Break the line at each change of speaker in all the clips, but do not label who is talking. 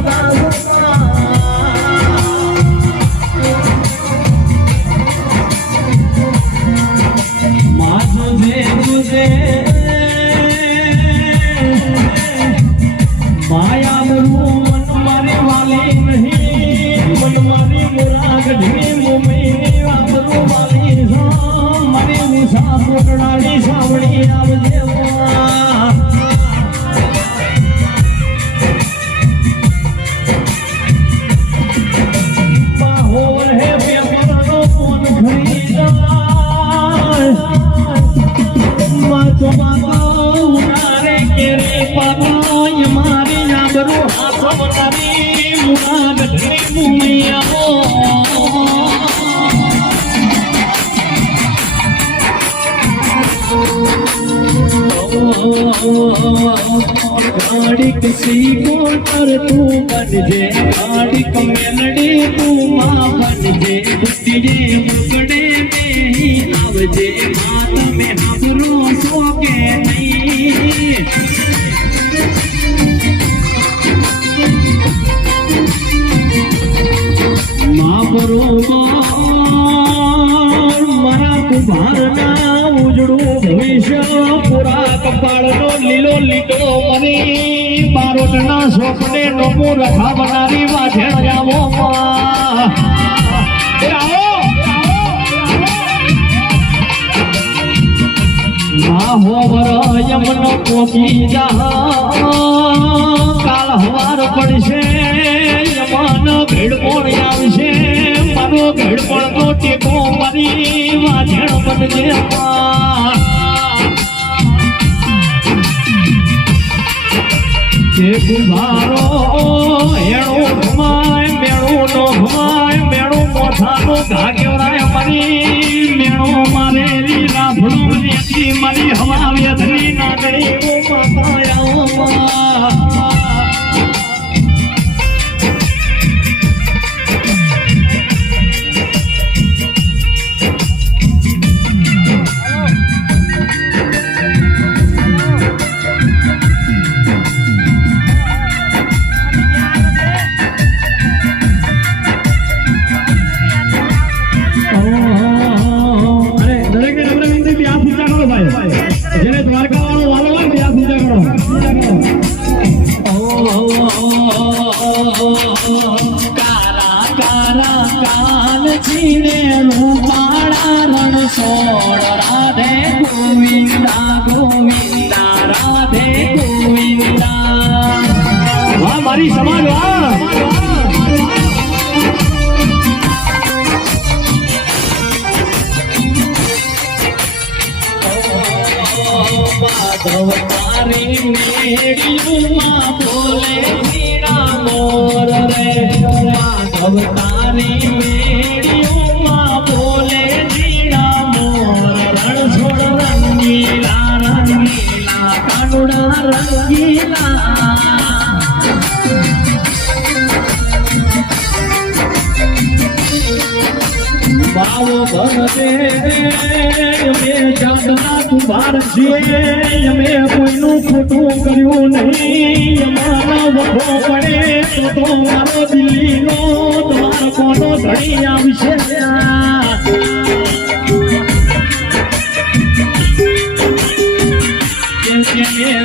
Baba. આબરૂ હાથો બનાવી મુરાદ ધરી મુમૈયાઓ ગાડી કિસી કો કર તું બનજે ગાડી કમેલડી તું માં બનજે બુટ્ટીજે મુકડે મેહી આવજે માત મે ઉજળું ભવિષ્ય પુરા લીલો લીટો મની બારોટના સ્વપ્ને નમો રખાવનારી વાછેણ જાવો હોવર યમનો પોકી જા. કાલ હવાર પડશે મારો તો ટેકો મારી વાછણ બનજે. તે ગુભારો હેણો ભમાય મેળો નો ભમાય મેળો મોથાનો ઘાગ્યોરાય મારી મેળો મારેલી રાભણો રેતી મારી, હવા વેધની નાગણી કરો કારા કાન છીને રૂપાળા રણ સોળ રાધે ગોવિંદા ગોવિંદા રાધે ગોવિંદા મારી સમાજ તારી મેળીમાં બોલે મીરા મોર રે. માધવ તારી બોલે કાનુડા રંગીલા. બાવો ભરતે, અમે ચાંદના કુંભાર છીએ. અમે કોઈનું ખોટું કર્યું નહીં. અમારા વખો પડે તો મારો દિલ્હીનો તમારો કોનો ધણી આવશે?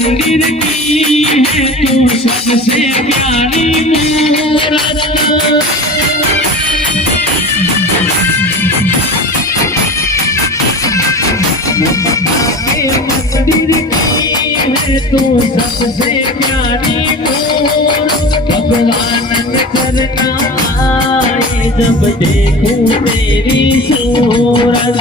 मंदिर की है तू सबसे प्यारी मूरत ममता के मंदिर की है तू सबसे प्यारी मूरत भगवान में करना आए जब देखूं तेरी सूरत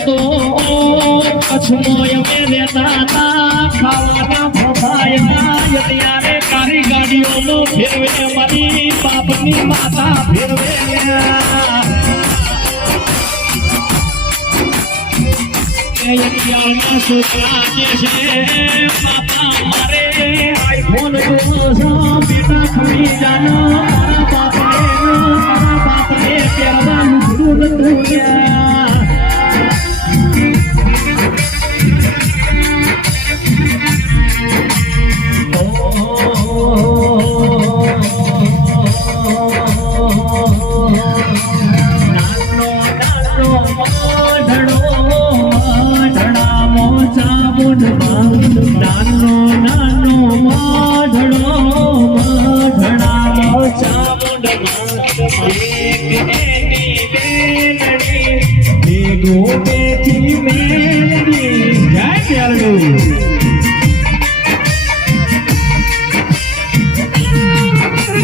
નતો કચ્છમાં અમે રહેતા હતા ખાવાના ફફાયતા અત્યારે કારી ગાડીઓનો ફેરવે મારી બાપની માતા ફેરવે છોકરા કે છે? મારે આઈફોન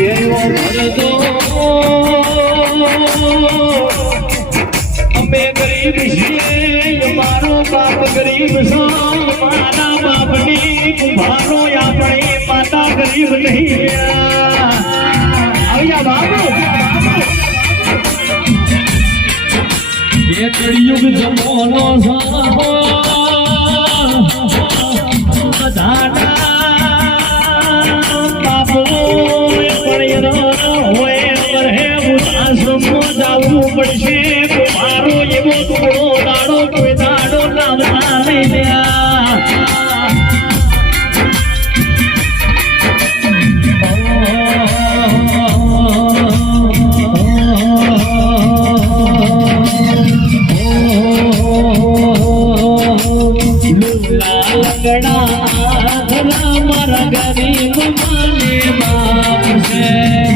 જેવો ભરતો અમે ગરીબ છીએ મારો બાપ ગરીબ છો, મારા બાપની કુંભારો આપણે માતા ગરીબ નહીં આવ્યા બાબુ એ કળિયુગ આશ્રમમાં જાવું પડશે મારો એવો ટુકડો દાડો કોઈ દાડો લાવતા નહીં લ્યા. મારા ગરીબ માને બાપ છે.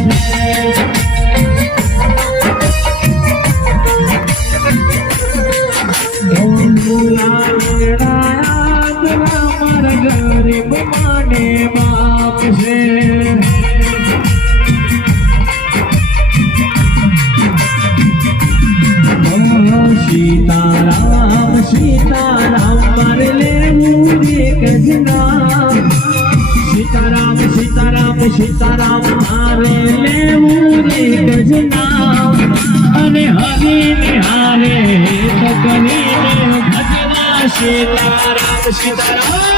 સીતારામ, હારે લેવું જ નામ અને હરીને નિહારે તો ભજના સીતારામ સીતારામ.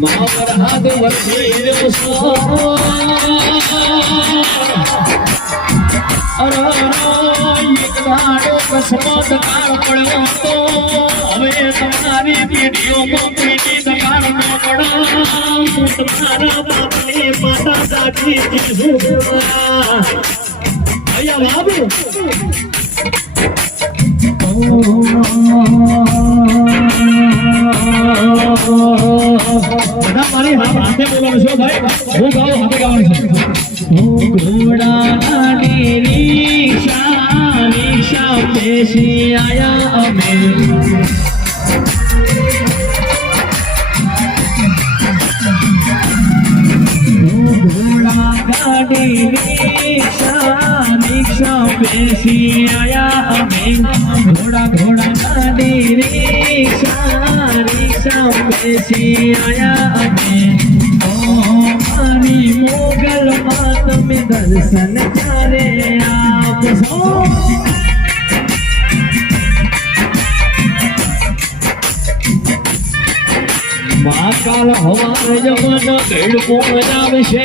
માવર હાથ વચ્ચે રસો હવે તમારી પેઢીઓમાં દગાડ ન પડા તમારા બાપને માતા સાચી કીધું અહીંયા બાબુ બધા મારી હા હાથે બોલવાનું છે ભાઈ. હું ગાઉં હાથે ગાવાનું છે. આયા ઘોડા ગાડી બેસી આયા અમે ઘોડા ઘોડા ગાડી રીક્ષા રીક્ષા દેશી આયા અમે મારી મોગલ માં તમે દર્શન કરે આપશો? મહાકાલ હવાર જમાના ભેડ કોણ આવશે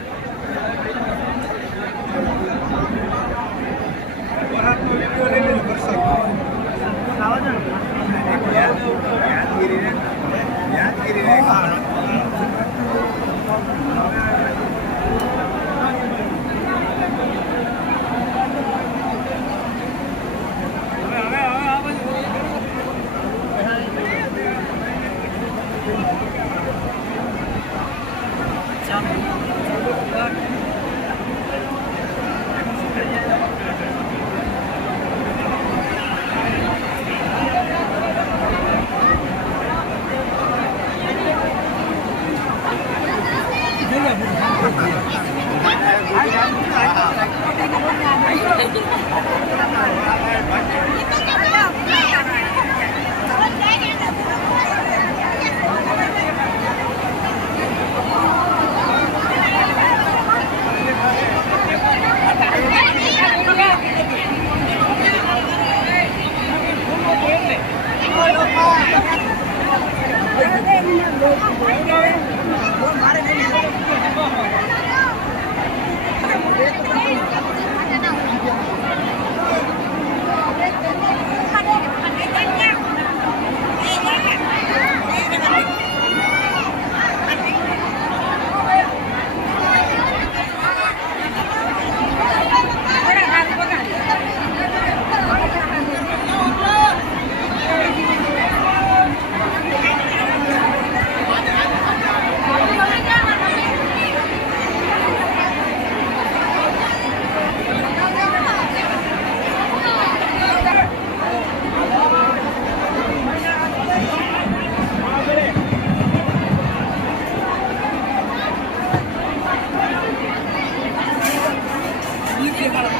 Gracias.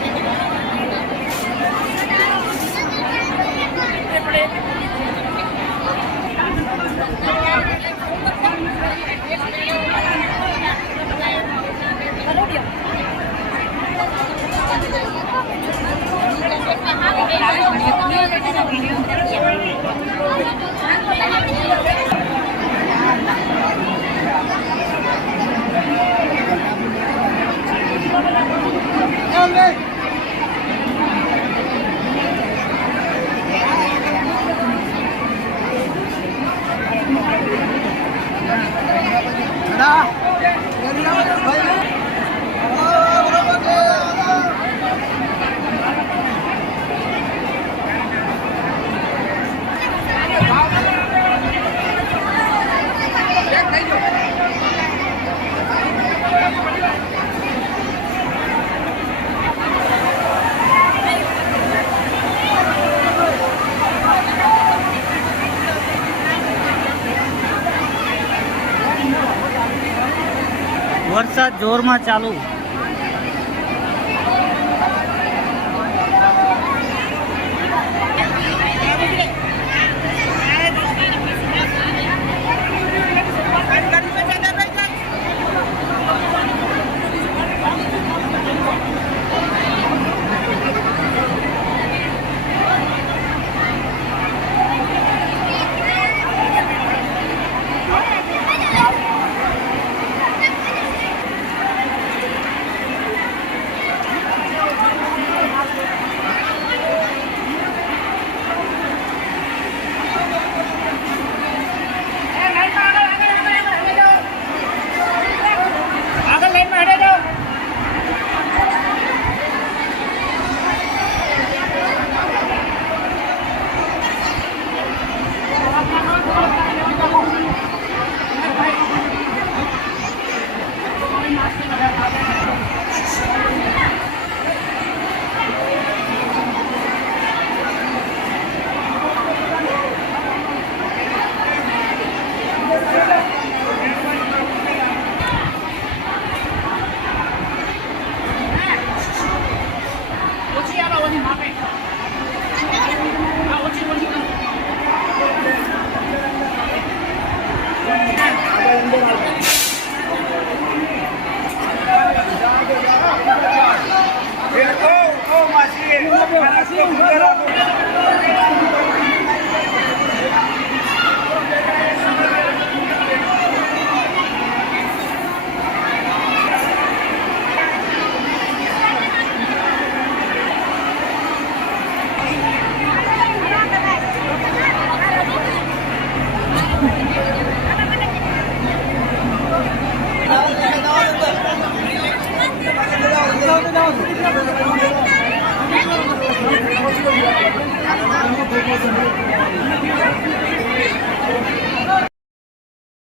Monday. જોરમાં ચાલુ.